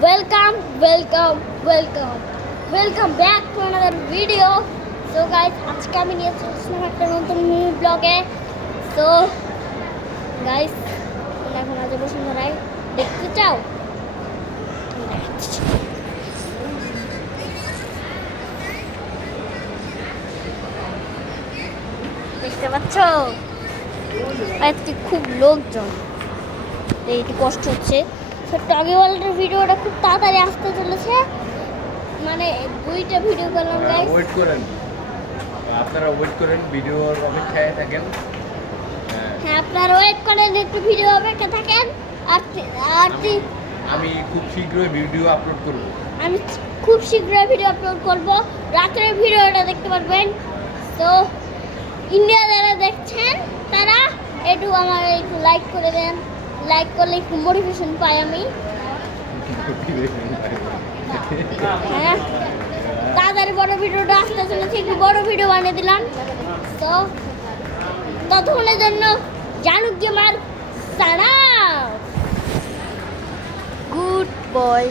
welcome back to another video. So guys, আজকে আমি নিয়ে চলে আসলাম একটা নতুন মিনি ব্লগে। So guys, তোমরা এখন আজ বসুন্ধরায় দেখতে চাও? দেখতে পাচ্ছ? আজকে খুব লোকজন, একটু কষ্ট হচ্ছে। টগিওয়ালার ভিডিওটা খুব তাড়াতাড়ি আসতে চলেছে, মানে দুইটা ভিডিও করলাম গাইস। ওয়েট করেন, আপনারা ওয়েট করেন, ভিডিওর অপেক্ষায় থাকেন। হ্যাঁ, আপনারা ওয়েট করেন, একটু ভিডিও অপেক্ষা থাকেন। আর আমি খুব শীঘ্রই ভিডিও আপলোড করব। রাতের ভিডিওটা দেখতে পারবেন। তো ইন্ডিয়া যারা দেখছেন তারা একটু আমার একটু লাইক করে দেন। লাইক করলে একটু মোটিভেশন পাই আমি। হ্যাঁ, তাদের বড় ভিডিওটা আসতে চলেছে, একটু বড় ভিডিও বানিয়ে দিলাম। তো ততক্ষণের জন্য জানুক গেমার সারা গুড বয়।